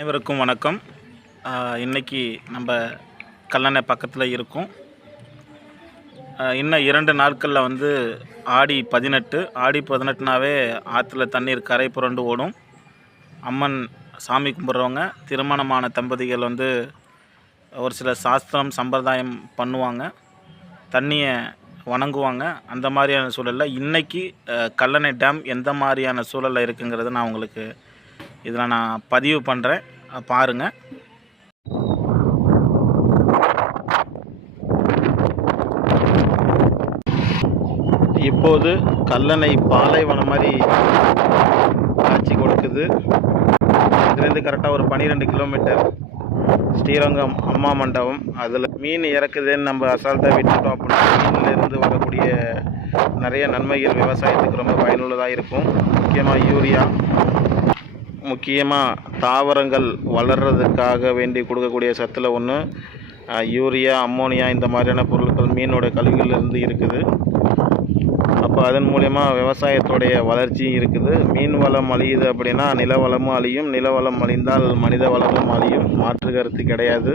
அனைவருக்கும் வணக்கம். இன்னைக்கு நம்ம கல்லணை பக்கத்தில் இருக்கோம். இன்னும் 2 நாட்களில் ஆடி 18. ஆடி 18நாவே ஆற்றுல தண்ணீர் கரை புரண்டு ஓடும். அம்மன் சாமி கும்பிட்றவங்க, திருமணமான தம்பதிகள் ஒரு சில சாஸ்திரம் சம்பிரதாயம் பண்ணுவாங்க, தண்ணியை வணங்குவாங்க. அந்த மாதிரியான சூழலில் இன்றைக்கி கல்லணை டேம் எந்த மாதிரியான சூழலில் இருக்குங்கிறத நான் உங்களுக்கு இதில் நான் பதிவு பண்ணுறேன், பாருங்கள். இப்போது கல்லணை பாலைவனம் மாதிரி காட்சி கொடுக்குது. இதுலேருந்து கரெக்டாக ஒரு 12 கிலோமீட்டர் ஸ்ரீரங்கம் அம்மா மண்டபம். அதில் மீன் இறக்குதுன்னு நம்ம அசால்ட்டாக விட்டுட்டோம் அப்படின்னா மீன்லேருந்து வரக்கூடிய நிறைய நன்மைகள் விவசாயத்துக்கு ரொம்ப பயனுள்ளதாக இருக்கும். முக்கியமாக யூரியா, முக்கியமாக தாவரங்கள் வளர்கிறதுக்காக வேண்டி கொடுக்கக்கூடிய சத்தில் ஒன்று யூரியா, அம்மோனியா, இந்த மாதிரியான பொருட்கள் மீனோட கழிவுகளிலிருந்து இருக்குது. அப்போ அதன் மூலயமா விவசாயத்தோடைய வளர்ச்சியும் இருக்குது. மீன் வளம் அழியுது அப்படின்னா நில வளமும் அழியும், நில வளம் அழிந்தால் மனித வளமும் அழியும், மாற்று கருத்து கிடையாது.